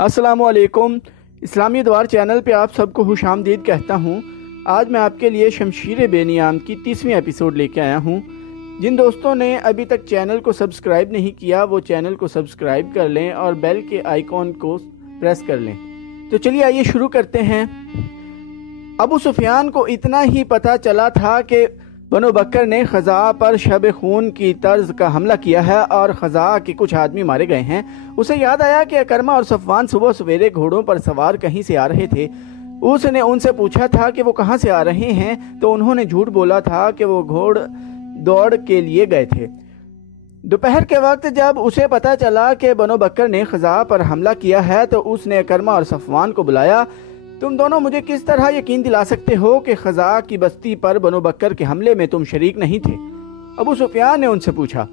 السلام علیکم۔ اسلامی ادوار چینل پہ آپ سب کو خوش آمدید کہتا ہوں۔ آج میں آپ کے لیے شمشیر بے نیام کی 30ویں ایپیسوڈ لے کے آیا ہوں۔ جن دوستوں نے ابھی تک چینل کو سبسکرائب نہیں کیا وہ چینل کو سبسکرائب کر لیں اور بیل کے آئیکن کو پریس کر لیں۔ تو چلیے آئیے شروع کرتے ہیں۔ ابو سفیان کو اتنا ہی پتہ چلا تھا کہ بنو بکر نے خزاعہ پر شب خون کی طرز کا حملہ کیا ہے اور خزاعہ کے کچھ آدمی مارے گئے ہیں۔ اسے یاد آیا کہ اکرمہ اور صفوان صبح سویرے گھوڑوں پر سوار کہیں سے آ رہے تھے۔ اس نے ان سے پوچھا تھا کہ وہ کہاں سے آ رہے ہیں تو انہوں نے جھوٹ بولا تھا کہ وہ گھوڑ دوڑ کے لیے گئے تھے۔ دوپہر کے وقت جب اسے پتہ چلا کہ بنو بکر نے خزاعہ پر حملہ کیا ہے تو اس نے اکرمہ اور صفوان کو بلایا۔ تم دونوں مجھے کس طرح یقین دلا سکتے ہو کہ خزاعہ کی بستی پر بنو بکر کے حملے میں تم شریک نہیں تھے؟ ابو سفیان نے ان سے پوچھا۔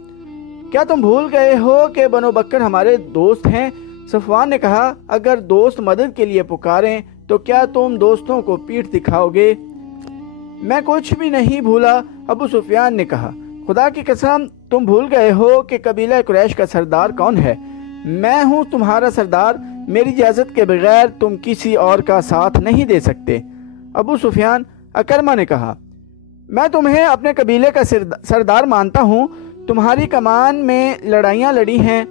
کیا تم بھول گئے ہو کہ بنو بکر ہمارے دوست ہیں؟ صفوان نے کہا، اگر دوست مدد کے لیے پکاریں تو کیا تم دوستوں کو پیٹھ دکھاؤ گے؟ میں کچھ بھی نہیں بھولا، ابو سفیان نے کہا۔ خدا کی قسم تم بھول گئے ہو کہ قبیلہ قریش کا سردار کون ہے؟ میں ہوں تمہارا سردار، میری اجازت کے بغیر تم کسی اور کا ساتھ نہیں دے سکتے۔ ابو سفیان، اکرمہ نے کہا، میں تمہیں اپنے قبیلے کا سردار مانتا ہوں، تمہاری کمان میں لڑائیاں لڑی ہیں،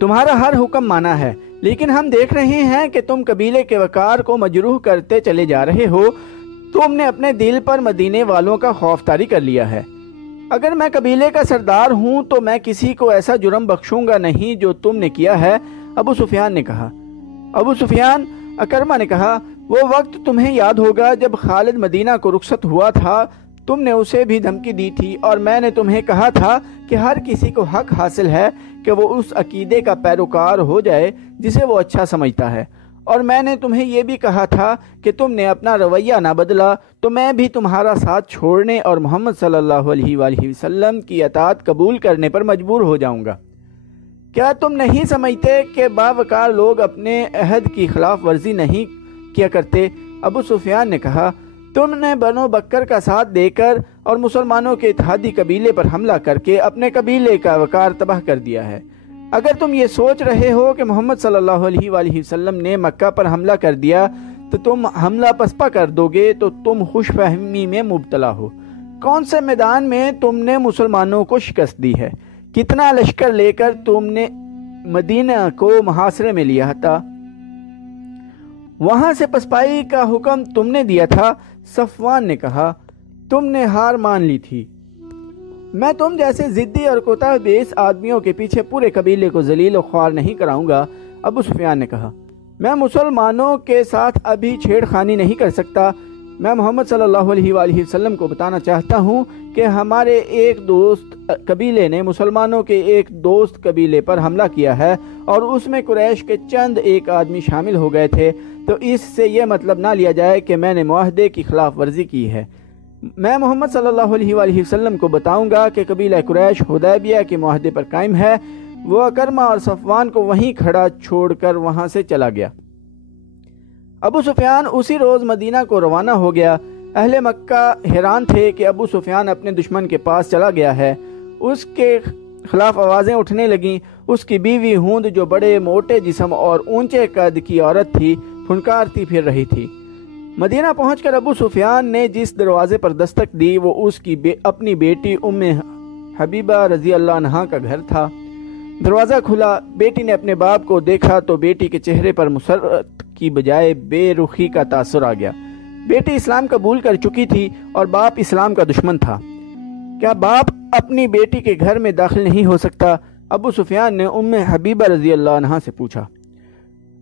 تمہارا ہر حکم مانا ہے، لیکن ہم دیکھ رہے ہیں کہ تم قبیلے کے وقار کو مجروح کرتے چلے جا رہے ہو۔ تم نے اپنے دل پر مدینے والوں کا خوف طاری کر لیا ہے۔ اگر میں قبیلے کا سردار ہوں تو میں کسی کو ایسا جرم بخشوں گا نہیں جو تم نے کیا ہے، ابو سفیان نے کہا۔ ابو سفیان، اکرمہ نے کہا، وہ وقت تمہیں یاد ہوگا جب خالد مدینہ کو رخصت ہوا تھا، تم نے اسے بھی دھمکی دی تھی اور میں نے تمہیں کہا تھا کہ ہر کسی کو حق حاصل ہے کہ وہ اس عقیدے کا پیروکار ہو جائے جسے وہ اچھا سمجھتا ہے، اور میں نے تمہیں یہ بھی کہا تھا کہ تم نے اپنا رویہ نہ بدلا تو میں بھی تمہارا ساتھ چھوڑنے اور محمد صلی اللہ علیہ وآلہ وسلم کی اطاعت قبول کرنے پر مجبور ہو جاؤں گا۔ کیا تم نہیں سمجھتے کہ باوقار لوگ اپنے عہد کی خلاف ورزی نہیں کیا کرتے؟ ابو سفیان نے کہا، تم نے بنو بکر کا ساتھ دے کر اور مسلمانوں کے اتحادی قبیلے پر حملہ کر کے اپنے قبیلے کا وقار تباہ کر دیا ہے۔ اگر تم یہ سوچ رہے ہو کہ محمد صلی اللہ علیہ وآلہ وسلم نے مکہ پر حملہ کر دیا تو تم حملہ پسپا کر دو گے تو تم خوش فہمی میں مبتلا ہو۔ کون سے میدان میں تم نے مسلمانوں کو شکست دی ہے؟ کتنا لشکر لے کر تم نے مدینہ کو محاصرے میں لیا تھا؟ وہاں سے پسپائی کا حکم تم نے دیا تھا۔ صفوان نے کہا، تم نے ہار مان لی تھی۔ میں تم جیسے ضدی اور کوتاہ بیس آدمیوں کے پیچھے پورے قبیلے کو ذلیل و خوار نہیں کراؤں گا، ابو سفیان نے کہا۔ میں مسلمانوں کے ساتھ ابھی چھیڑ خانی نہیں کر سکتا۔ میں محمد صلی اللہ علیہ وآلہ وسلم کو بتانا چاہتا ہوں کہ ہمارے ایک دوست قبیلے نے مسلمانوں کے ایک دوست قبیلے پر حملہ کیا ہے اور اس میں قریش کے چند ایک آدمی شامل ہو گئے تھے، تو اس سے یہ مطلب نہ لیا جائے کہ میں نے معاہدے کی خلاف ورزی کی ہے۔ میں محمد صلی اللہ علیہ وآلہ وسلم کو بتاؤں گا کہ قبیلہ قریش حدیبیہ کے معاہدے پر قائم ہے۔ وہ اکرمہ اور صفوان کو وہیں کھڑا چھوڑ کر وہاں سے چلا گیا۔ ابو سفیان اسی روز مدینہ کو روانہ ہو گیا۔ اہل مکہ حیران تھے کہ ابو سفیان اپنے دشمن کے پاس چلا گیا ہے۔ اس کے خلاف آوازیں اٹھنے لگیں۔ اس کی بیوی ہند جو بڑے موٹے جسم اور اونچے قد کی عورت تھی، پھنکارتی پھر رہی تھی۔ مدینہ پہنچ کر ابو سفیان نے جس دروازے پر دستک دی وہ اس کی اپنی بیٹی ام حبیبہ رضی اللہ عنہا کا گھر تھا۔ دروازہ کھلا، بیٹی نے اپنے باپ کو دیکھا تو بیٹی کے چہرے پر مسرت کی بجائے بے رخی کا تاثر آ گیا۔ بیٹی اسلام قبول کر چکی تھی اور باپ اسلام کا دشمن تھا۔ کیا باپ اپنی بیٹی کے گھر میں داخل نہیں ہو سکتا؟ ابو سفیان نے ام حبیبہ رضی اللہ عنہا سے پوچھا۔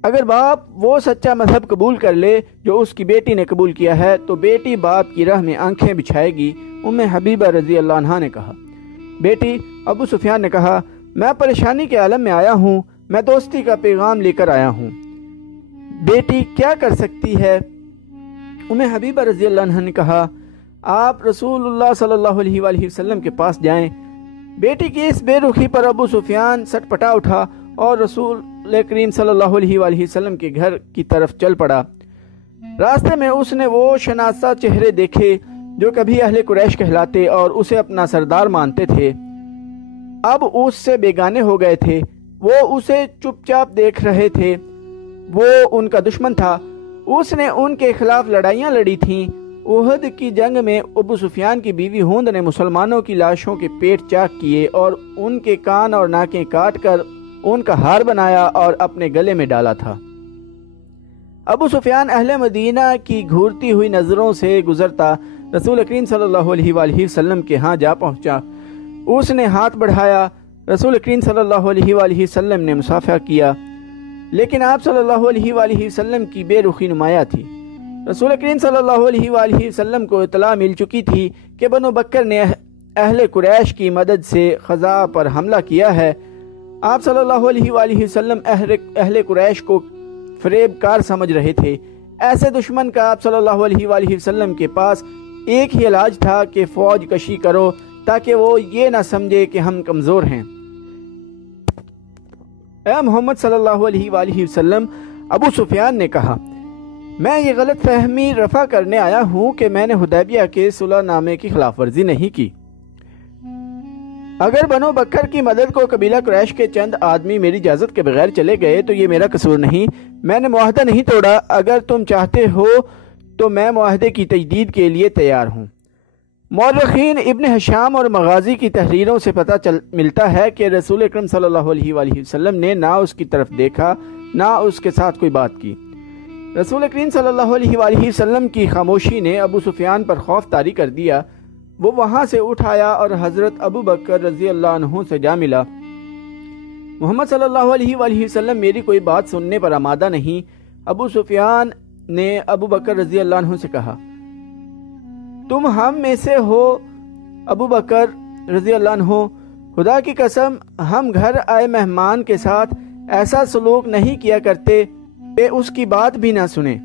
اگر باپ وہ سچا مذہب قبول کر لے جو اس کی بیٹی نے قبول کیا ہے تو بیٹی باپ کی راہ میں آنکھیں بچھائے گی، ام حبیبہ رضی اللہ عنہا نے کہا۔ بیٹی، ابو سفیان نے کہا، میں پریشانی کے عالم میں آیا ہوں، میں دوستی کا پیغام لے کر آیا ہوں۔ بیٹی کیا کر سکتی ہے؟ ام حبیبہ رضی اللہ عنہا نے کہا، آپ رسول اللہ صلی اللہ علیہ وآلہ وسلم کے پاس جائیں۔ بیٹی کی اس بے رخی پر ابو سفیان سٹ پٹا اٹھا اور رسول کریم صلی اللہ علیہ وآلہ وسلم کے گھر کی طرف چل پڑا۔ راستے میں اس نے وہ شناسا چہرے دیکھے جو کبھی اہل قریش کہلاتے اور اسے اپنا سردار مانتے تھے، اب اس سے بیگانے ہو گئے تھے۔ وہ اسے چپ چاپ دیکھ رہے تھے۔ وہ ان کا دشمن تھا، اس نے ان کے خلاف لڑائیاں لڑی تھیں۔ احد کی جنگ میں ابو سفیان کی بیوی ہند نے مسلمانوں کی لاشوں کے پیٹ چاک کیے اور ان کے کان اور ناکیں کاٹ کر ان کا ہار بنایا اور اپنے گلے میں ڈالا تھا۔ ابو سفیان اہل مدینہ کی گھورتی ہوئی نظروں سے گزرتا رسول کریم صلی اللہ علیہ وآلہ وسلم کے ہاں جا پہنچا۔ اس نے ہاتھ بڑھایا، رسول کریم صلی اللہ علیہ وآلہ وسلم نے مصافحہ کیا، لیکن آپ صلی اللہ علیہ وآلہ وسلم کی بے رخی نمایاں تھی۔ رسول کریم صلی اللہ علیہ وآلہ وسلم کو اطلاع مل چکی تھی کہ بنو بکر نے اہل قریش کی مدد سے خزاع پر حملہ کیا ہے۔ آپ صلی اللہ علیہ وآلہ وسلم اہل قریش کو فریب کار سمجھ رہے تھے۔ ایسے دشمن کا آپ صلی اللہ علیہ وآلہ وسلم کے پاس ایک ہی علاج تھا کہ فوج کشی کرو تاکہ وہ یہ نہ سمجھے کہ ہم کمزور ہیں۔ اے محمد صلی اللہ علیہ وآلہ وسلم، ابو سفیان نے کہا، میں یہ غلط فہمی رفع کرنے آیا ہوں کہ میں نے حدیبیہ کے صلح نامے کی خلاف ورزی نہیں کی۔ اگر بنو بکر کی مدد کو قبیلہ قریش کے چند آدمی میری اجازت کے بغیر چلے گئے تو یہ میرا قصور نہیں، میں نے معاہدہ نہیں توڑا۔ اگر تم چاہتے ہو تو میں معاہدے کی تجدید کے لیے تیار ہوں۔ مورخین ابن ہشام اور مغازی کی تحریروں سے پتہ ملتا ہے کہ رسول اکرم صلی اللہ علیہ وآلہ وسلم نے نہ اس کی طرف دیکھا نہ اس کے ساتھ کوئی بات کی۔ رسول کریم صلی اللہ علیہ وآلہ وسلم کی خاموشی نے ابو سفیان پر خوف طاری کر دیا۔ وہ وہاں سے اٹھ آیا اور حضرت ابو بکر رضی اللہ عنہ سے جا ملا۔ محمد صلی اللہ علیہ وآلہ وسلم میری کوئی بات سننے پر آمادہ نہیں۔ ابو سفیان نے ابو بکر رضی اللہ عنہ سے کہا، تم ہم میں سے ہو ابو بکر رضی اللہ عنہ، خدا کی قسم ہم گھر آئے مہمان کے ساتھ ایسا سلوک نہیں کیا کرتے کہ اس کی بات بھی نہ سنیں۔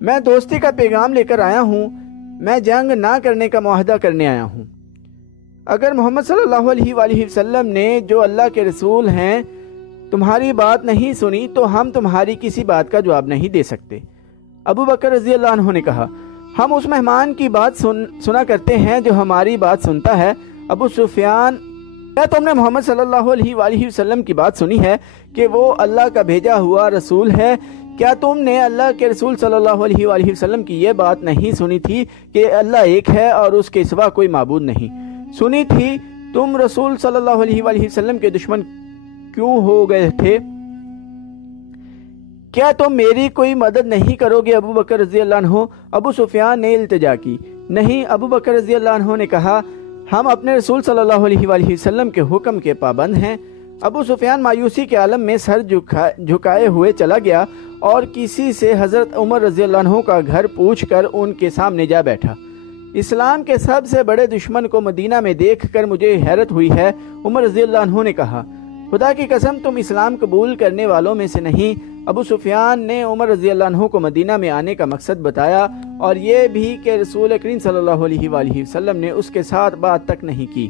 میں دوستی کا پیغام لے کر آیا ہوں، میں جنگ نہ کرنے کا معاہدہ کرنے آیا ہوں۔ اگر محمد صلی اللہ علیہ وآلہ وسلم نے جو اللہ کے رسول ہیں تمہاری بات نہیں سنی تو ہم تمہاری کسی بات کا جواب نہیں دے سکتے۔ ابو بکر رضی اللہ عنہ نے کہا، ہم اس مہمان کی بات سنا کرتے ہیں جو ہماری بات سنتا ہے۔ ابو سفیان، کیا تم نے محمد صلی اللہ علیہ وآلہ وسلم کی بات سنی ہے کہ وہ اللہ کا بھیجا ہوا رسول ہے؟ کیا تم نے اللہ کے رسول صلی اللہ علیہ وآلہ وسلم کی یہ بات نہیں سنی تھی کہ اللہ ایک ہے اور اس کے سوا کوئی معبود نہیں؟ سنی تھی۔ تم رسول صلی اللہ علیہ وآلہ وسلم کے دشمن کیوں ہو گئے تھے؟ کیا تم میری کوئی مدد نہیں کرو گے ابو بکر رضی اللہ عنہ؟ ابو سفیان نے التجا کی۔ نہیں، ابو بکر رضی اللہ عنہ نے کہا، ہم اپنے رسول صلی اللہ علیہ وآلہ وسلم کے حکم کے پابند ہیں۔ ابو سفیان مایوسی کے عالم میں سر جھکائے ہوئے چلا گیا اور کسی سے حضرت عمر رضی اللہ عنہ کا گھر پوچھ کر ان کے سامنے جا بیٹھا۔ اسلام کے سب سے بڑے دشمن کو مدینہ میں دیکھ کر مجھے حیرت ہوئی ہے۔ عمر رضی اللہ عنہ نے کہا، خدا کی قسم تم اسلام قبول کرنے والوں میں سے نہیں۔ ابو سفیان نے عمر رضی اللہ عنہ کو مدینہ میں آنے کا مقصد بتایا اور یہ بھی کہ رسول کریم صلی اللہ علیہ وآلہ وسلم نے اس کے ساتھ بات تک نہیں کی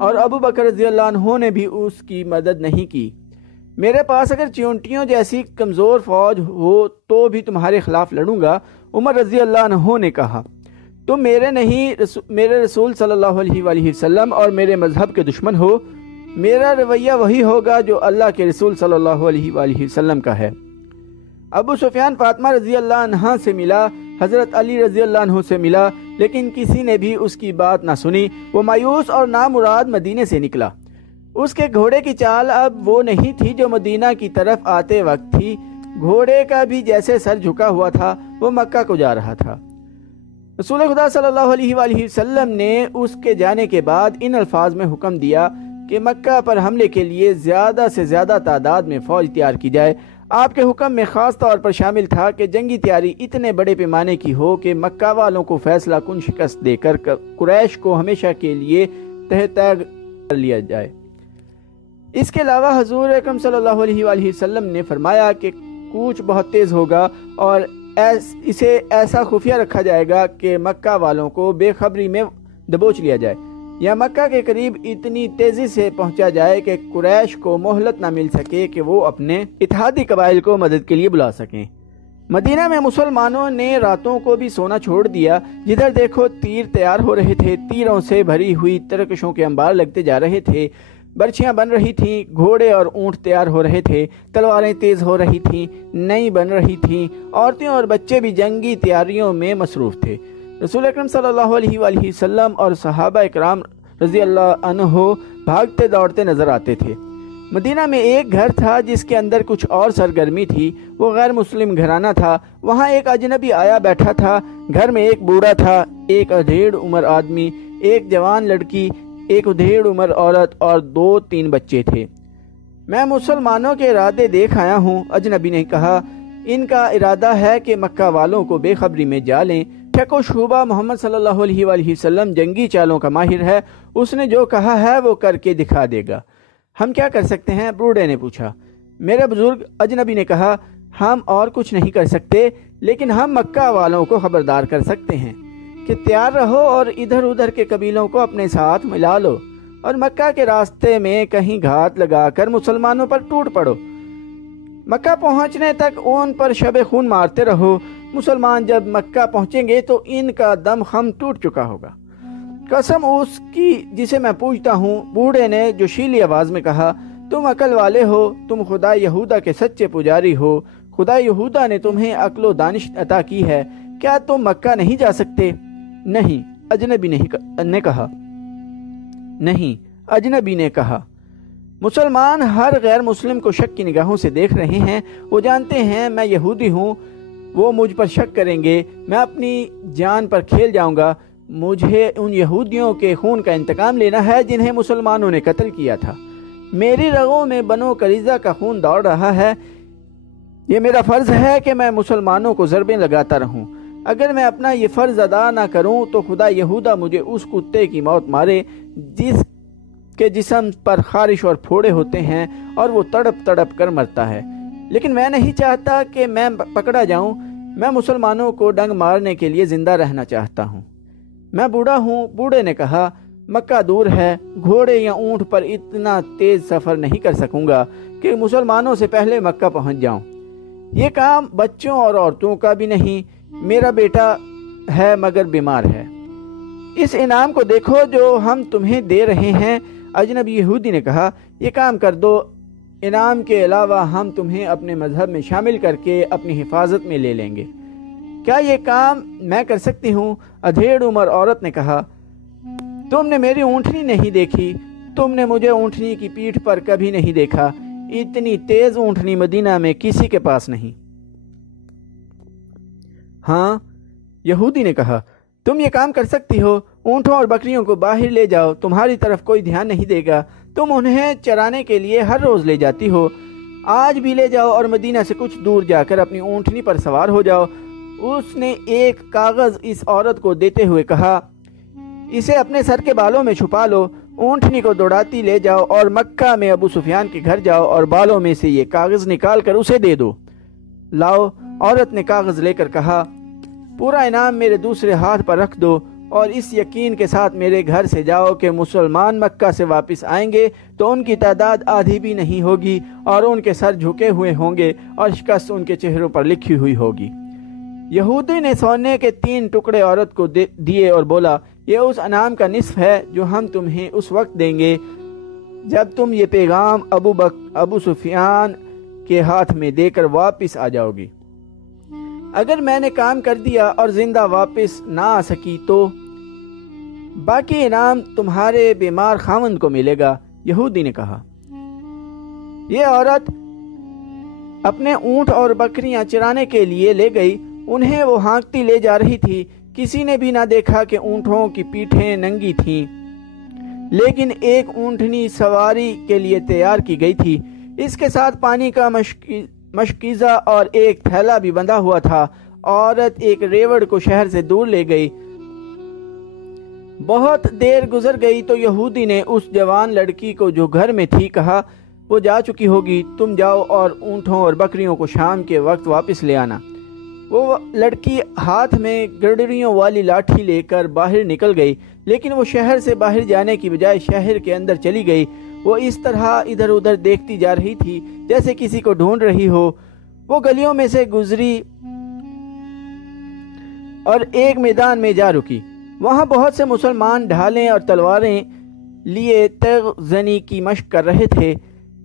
اور ابو بکر رضی اللہ عنہ نے بھی اس کی مدد نہیں کی۔ میرے پاس اگر چیونٹیوں جیسی کمزور فوج ہو تو بھی تمہارے خلاف لڑوں گا۔ عمر رضی اللہ عنہ نے کہا، تم میرے نہیں میرے رسول صلی اللہ علیہ وآلہ وسلم اور میرے مذہب کے دشمن ہو۔ میرا رویہ وہی ہوگا جو اللہ کے رسول صلی اللہ علیہ وآلہ وسلم کا ہے۔ ابو سفیان فاطمہ رضی اللہ عنہ سے ملا، حضرت علی رضی اللہ عنہ سے ملا، لیکن کسی نے بھی اس کی بات نہ سنی۔ وہ مایوس اور نامراد مدینے سے نکلا۔ اس کے گھوڑے کی چال اب وہ نہیں تھی جو مدینہ کی طرف آتے وقت تھی۔ گھوڑے کا بھی جیسے سر جھکا ہوا تھا، وہ مکہ کو جا رہا تھا۔ رسول خدا صلی اللہ علیہ وآلہ وسلم نے اس کے جانے کے بعد ان الفاظ میں حکم دیا کہ مکہ پر حملے کے لیے زیادہ سے زیادہ تعداد میں فوج تیار کی جائے۔ آپ کے حکم میں خاص طور پر شامل تھا کہ جنگی تیاری اتنے بڑے پیمانے کی ہو کہ مکہ والوں کو فیصلہ کن شکست دے کر قریش کو ہمیشہ کے لیے تہ تیگ کر لیا جائے۔ اس کے علاوہ حضور اکرم صلی اللہ علیہ وآلہ وسلم نے فرمایا کہ کوچ بہت تیز ہوگا اور اسے ایسا خفیہ رکھا جائے گا کہ مکہ والوں کو بے خبری میں دبوچ لیا جائے یا مکہ کے قریب اتنی تیزی سے پہنچا جائے کہ قریش کو مہلت نہ مل سکے کہ وہ اپنے اتحادی قبائل کو مدد کے لیے بلا سکیں۔ مدینہ میں مسلمانوں نے راتوں کو بھی سونا چھوڑ دیا۔ جدھر دیکھو تیر تیار ہو رہے تھے، تیروں سے بھری ہوئی ترکشوں کے انبار لگتے جا رہے تھے۔ برچیاں بن رہی تھیں، گھوڑے اور اونٹ تیار ہو رہے تھے، تلواریں تیز ہو رہی تھیں، نئی بن رہی تھیں، عورتیں اور بچے بھی جنگی تیاریوں میں مصروف تھے۔ رسول اکرم صلی اللہ علیہ وآلہ وسلم اور صحابہ اکرام رضی اللہ عنہ بھاگتے دوڑتے نظر آتے تھے۔ مدینہ میں ایک گھر تھا جس کے اندر کچھ اور سرگرمی تھی، وہ غیر مسلم گھرانہ تھا۔ وہاں ایک اجنبی آیا بیٹھا تھا۔ گھر میں ایک بوڑھا تھا، ایک ادھیڑ عمر آدمی، ایک جوان لڑکی، ایک ادھیڑ عمر عورت اور 2-3 بچے تھے۔ میں مسلمانوں کے ارادے دیکھ آیا ہوں، اجنبی نے کہا۔ ان کا ارادہ ہے کہ مکہ والوں کو بے خبری میں جا لیں۔ شک و شبہ محمد صلی اللہ علیہ وآلہ وسلم جنگی چالوں کا ماہر ہے، اس نے جو کہا ہے وہ کر کے دکھا دے گا۔ ہم کیا کر سکتے ہیں؟ بوڑھے نے پوچھا۔ میرے بزرگ، اجنبی نے کہا، ہم اور کچھ نہیں کر سکتے، لیکن ہم مکہ والوں کو خبردار کر سکتے ہیں کہ تیار رہو اور ادھر ادھر کے قبیلوں کو اپنے ساتھ ملا لو اور مکہ کے راستے میں کہیں گھات لگا کر مسلمانوں پر ٹوٹ پڑو۔ مکہ پہنچنے تک ان پر شب خون مارتے رہو۔ مسلمان جب مکہ پہنچیں گے تو ان کا دم خم ٹوٹ چکا ہوگا۔ قسم اس کی جسے میں پوجتا ہوں، بوڑھے نے جوشیلی آواز میں کہا، تم عقل والے ہو، تم خدا یہودا کے سچے پجاری ہو، خدا یہودا نے تمہیں عقل و دانش عطا کی ہے، کیا تم مکہ نہیں جا سکتے؟ نہیں، اجنبی نے کہا۔ نہیں، اجنبی نے کہا۔ مسلمان ہر غیر مسلم کو شک کی نگاہوں سے دیکھ رہے ہیں، وہ جانتے ہیں میں یہودی ہوں، وہ مجھ پر شک کریں گے، میں اپنی جان پر کھیل جاؤں گا۔ مجھے ان یہودیوں کے خون کا انتقام لینا ہے جنہیں مسلمانوں نے قتل کیا تھا۔ میری رگوں میں بنو قریظہ کا خون دوڑ رہا ہے۔ یہ میرا فرض ہے کہ میں مسلمانوں کو ضربیں لگاتا رہوں۔ اگر میں اپنا یہ فرض ادا نہ کروں تو خدا یہودا مجھے اس کتے کی موت مارے جس کے جسم پر خارش اور پھوڑے ہوتے ہیں اور وہ تڑپ تڑپ کر مرتا ہے۔ لیکن میں نہیں چاہتا کہ میں پکڑا جاؤں، میں مسلمانوں کو ڈنگ مارنے کے لیے زندہ رہنا چاہتا ہوں۔ میں بوڑھا ہوں، بوڑھے نے کہا، مکہ دور ہے، گھوڑے یا اونٹ پر اتنا تیز سفر نہیں کر سکوں گا کہ مسلمانوں سے پہلے مکہ پہنچ جاؤں۔ یہ کام بچوں اور عورتوں کا بھی نہیں، میرا بیٹا ہے مگر بیمار ہے۔ اس انعام کو دیکھو جو ہم تمہیں دے رہے ہیں، اجنبی یہودی نے کہا، یہ کام کر دو، انعام کے علاوہ ہم تمہیں اپنے مذہب میں شامل کر کے اپنی حفاظت میں لے لیں گے۔ کیا یہ کام میں کر سکتی ہوں؟ ادھیڑ عمر عورت نے کہا، تم نے میری اونٹنی نہیں دیکھی، تم نے مجھے اونٹنی کی پیٹھ پر کبھی نہیں دیکھا، اتنی تیز اونٹنی مدینہ میں کسی کے پاس نہیں۔ ہاں، یہودی نے کہا، تم یہ کام کر سکتی ہو، اونٹوں اور بکریوں کو باہر لے جاؤ، تمہاری طرف کوئی دھیان نہیں دے گا، تم انہیں چرانے کے لیے ہر روز لے جاتی ہو، آج بھی لے جاؤ اور مدینہ سے کچھ دور جا کر اپنی اونٹنی پر سوار ہو جاؤ۔ اس نے ایک کاغذ اس عورت کو دیتے ہوئے کہا، اسے اپنے سر کے بالوں میں چھپا لو، اونٹنی کو دوڑاتی لے جاؤ اور مکہ میں ابو سفیان کے گھر جاؤ اور بالوں میں سے یہ کاغذ نکال کر اسے دے دو۔ لاؤ، عورت نے کاغذ لے کر کہا، پورا انعام میرے دوسرے ہاتھ پر رکھ دو اور اس یقین کے ساتھ میرے گھر سے جاؤ کہ مسلمان مکہ سے واپس آئیں گے تو ان کی تعداد آدھی بھی نہیں ہوگی اور ان کے سر جھکے ہوئے ہوں گے اور شکست ان کے چہروں پر لکھی ہوئی ہوگی۔ یہودی نے سونے کے 3 ٹکڑے عورت کو دیے اور بولا، یہ اس انعام کا نصف ہے جو ہم تمہیں اس وقت دیں گے جب تم یہ پیغام ابو سفیان کے ہاتھ میں دے کر واپس آ جاؤ گی۔ اگر میں نے کام کر دیا اور زندہ واپس نہ آ سکی تو باقی انعام تمہارے بیمار خاوند کو ملے گا، یہودی نے کہا۔ یہ عورت اپنے اونٹ اور بکریاں چرانے کے لیے لے گئی، انہیں وہ ہانکتی لے جا رہی تھی، کسی نے بھی نہ دیکھا کہ اونٹوں کی پیٹھیں ننگی تھیں، لیکن ایک اونٹنی سواری کے لیے تیار کی گئی تھی، اس کے ساتھ پانی کا مشکیزہ اور ایک تھیلا بھی بندھا ہوا تھا۔ عورت ایک ریوڑ کو شہر سے دور لے گئی۔ بہت دیر گزر گئی تو یہودی نے اس جوان لڑکی کو جو گھر میں تھی کہا، وہ جا چکی ہوگی، تم جاؤ اور اونٹوں اور بکریوں کو شام کے وقت واپس لے آنا۔ وہ لڑکی ہاتھ میں گرڈریوں والی لاٹھی لے کر باہر نکل گئی، لیکن وہ شہر سے باہر جانے کی بجائے شہر کے اندر چلی گئی۔ وہ اس طرح ادھر ادھر دیکھتی جا رہی تھی جیسے کسی کو ڈھونڈ رہی ہو۔ وہ گلیوں میں سے گزری اور ایک میدان میں جا رکی۔ وہاں بہت سے مسلمان ڈھالیں اور تلواریں لیے تیغ زنی کی مشق کر رہے تھے۔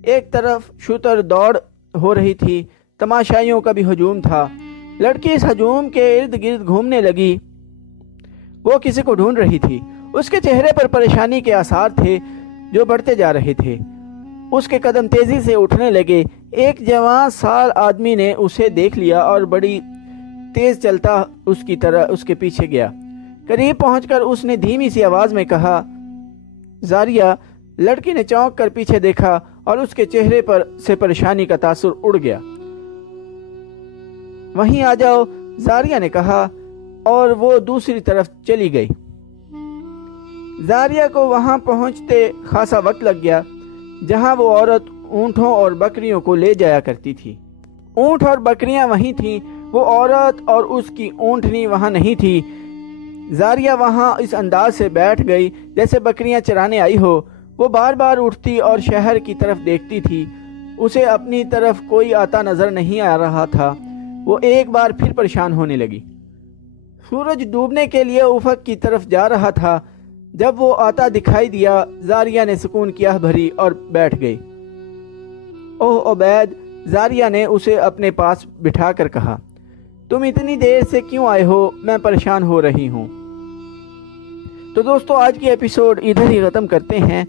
ایک طرف شتر دوڑ ہو رہی تھی، تماشائیوں کا بھی ہجوم تھا۔ لڑکی اس ہجوم کے ارد گرد گھومنے لگی۔ وہ کسی کو ڈھونڈ رہی تھی۔ اس کے چہرے پر پریشانی کے آثار تھے جو بڑھتے جا رہے تھے۔ اس کے قدم تیزی سے اٹھنے لگے۔ ایک جوان سال آدمی نے اسے دیکھ لیا اور بڑی تیز چلتا اس کے پیچھے گیا۔ قریب پہنچ کر اس نے دھیمی سی آواز میں کہا، زاریہ۔ لڑکی نے چونک کر پیچھے دیکھا اور اس کے چہرے پر سے پریشانی کا تاثر اڑ گیا۔ وہیں آ جاؤ، زاریہ نے کہا، اور وہ دوسری طرف چلی گئی۔ زاریہ کو وہاں پہنچتے خاصا وقت لگ گیا جہاں وہ عورت اونٹوں اور بکریوں کو لے جایا کرتی تھی۔ اونٹ اور بکریاں وہیں تھیں، وہ عورت اور اس کی اونٹنی وہاں نہیں تھی۔ زاریہ وہاں اس انداز سے بیٹھ گئی جیسے بکریاں چرانے آئی ہو۔ وہ بار بار اٹھتی اور شہر کی طرف دیکھتی تھی۔ اسے اپنی طرف کوئی آتا نظر نہیں آ رہا تھا۔ وہ ایک بار پھر پریشان ہونے لگی۔ سورج ڈوبنے کے لیے افق کی طرف جا رہا تھا۔ جب وہ آتا دکھائی دیا، زاریہ نے سکون کی آہ بھری اور بیٹھ گئی۔ اوہ عبید، زاریہ نے اسے اپنے پاس بٹھا کر کہا، تم اتنی دیر سے کیوں آئے ہو؟ میں پریشان ہو رہی ہوں۔ تو دوستو، آج کی ایپیسوڈ ادھر ہی ختم کرتے ہیں۔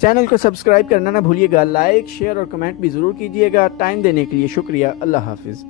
چینل کو سبسکرائب کرنا نہ بھولیے گا، لائک، شیئر اور کمنٹ بھی ضرور کیجیے گا۔ ٹائم دینے کے لیے شکریہ۔ اللہ حافظ۔